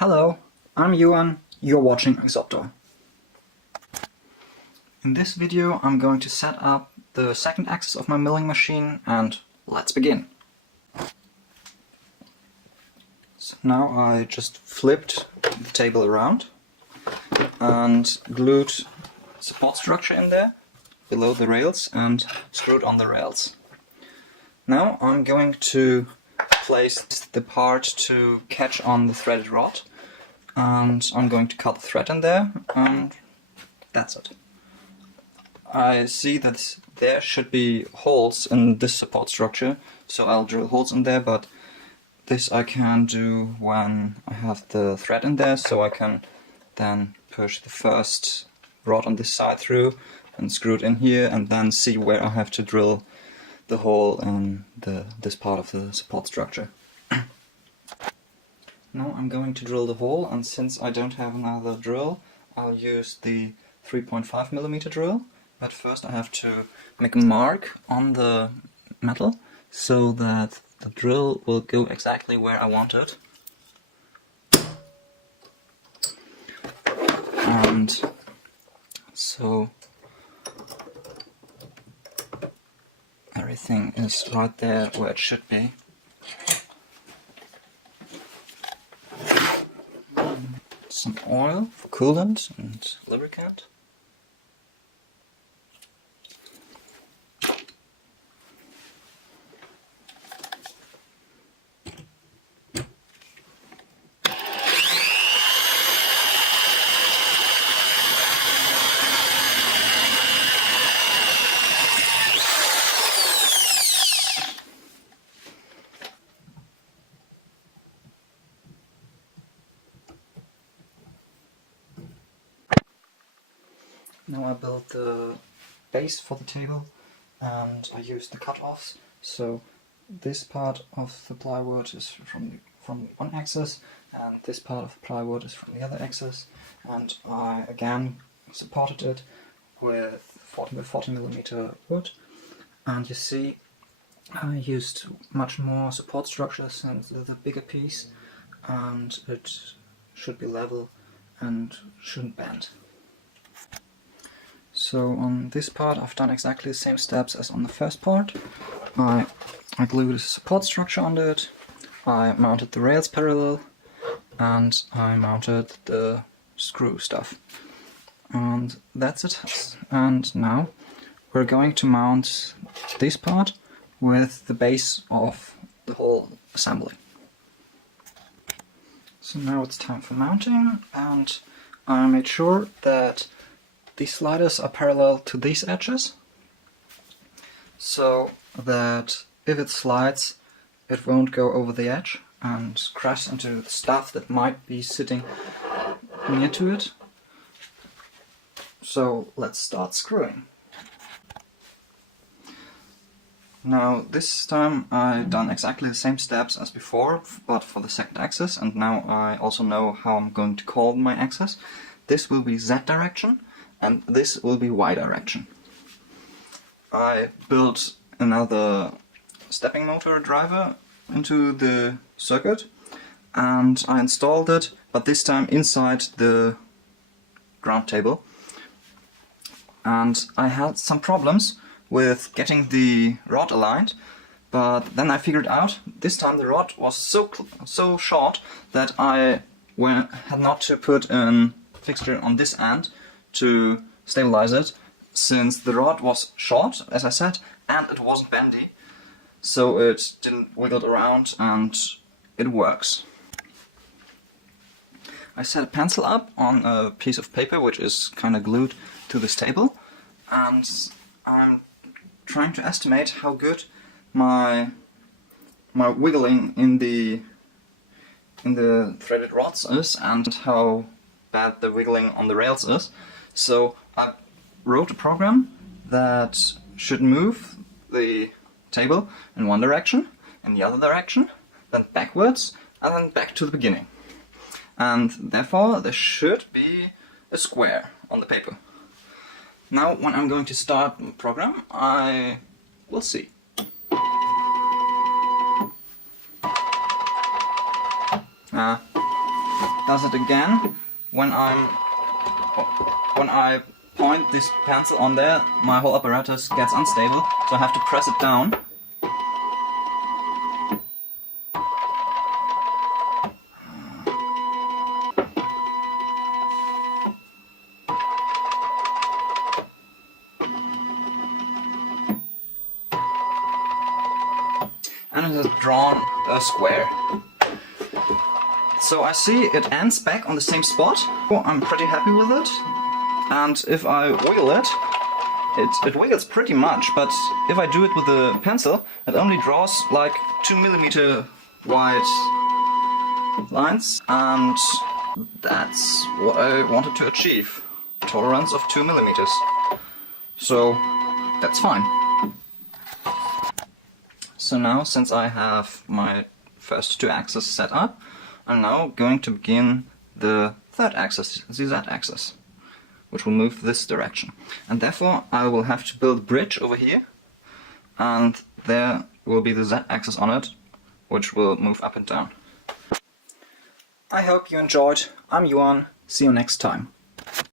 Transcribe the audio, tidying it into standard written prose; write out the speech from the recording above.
Hello, I'm Yuan, you're watching Axoptor. In this video I'm going to set up the second axis of my milling machine and let's begin. So now I just flipped the table around and glued support structure in there below the rails and screwed on the rails. Now I'm going to place the part to catch on the threaded rod, and I'm going to cut the thread in there, and that's it. I see that there should be holes in this support structure, so I'll drill holes in there, but this I can do when I have the thread in there, so I can then push the first rod on this side through and screw it in here, and then see where I have to drill the hole in this part of the support structure. Now I'm going to drill the hole, and since I don't have another drill, I'll use the 3.5mm drill. But first I have to make a mark on the metal so that the drill will go exactly where I want it. And so everything is right there where it should be. Some oil for coolant and lubricant. Now I built the base for the table and I used the cut-offs, so this part of the plywood is from one axis and this part of the plywood is from the other axis, and I again supported it with 40mm wood, and you see I used much more support structure since the bigger piece, and it should be level and shouldn't bend. So on this part I've done exactly the same steps as on the first part. I glued a support structure under it, I mounted the rails parallel, and I mounted the screw stuff. And that's it. And now we're going to mount this part with the base of the whole assembly. So now it's time for mounting, and I made sure that these sliders are parallel to these edges, so that if it slides it won't go over the edge and crash into the stuff that might be sitting near to it. So let's start screwing. Now this time I've done exactly the same steps as before, but for the second axis, and now I also know how I'm going to call my axis. This will be Z direction and this will be Y direction. I built another stepping motor driver into the circuit and I installed it, but this time inside the ground table. And I had some problems with getting the rod aligned, but then I figured out this time the rod was so short that I had not to put a fixture on this end to stabilize it, since the rod was short, as I said, and it wasn't bendy, so it didn't wiggle around and it works. I set a pencil up on a piece of paper which is kind of glued to this table, and I'm trying to estimate how good my wiggling in the threaded rods is and how bad the wiggling on the rails is. So I wrote a program that should move the table in one direction, in the other direction, then backwards, and then back to the beginning. And therefore there should be a square on the paper. Now when I'm going to start the program, I will see. does it again when I point this pencil on there. My whole apparatus gets unstable, so I have to press it down. And it has drawn a square. So I see it ends back on the same spot. Well, I'm pretty happy with it. And if I wiggle it, it wiggles pretty much, but if I do it with a pencil, it only draws like 2 mm wide lines, and that's what I wanted to achieve. Tolerance of 2 mm. So that's fine. So now, since I have my first two axes set up, I'm now going to begin the third axis, the z-axis, which will move this direction. And therefore I will have to build a bridge over here, and there will be the z-axis on it, which will move up and down. I hope you enjoyed. I'm Johan. See you next time.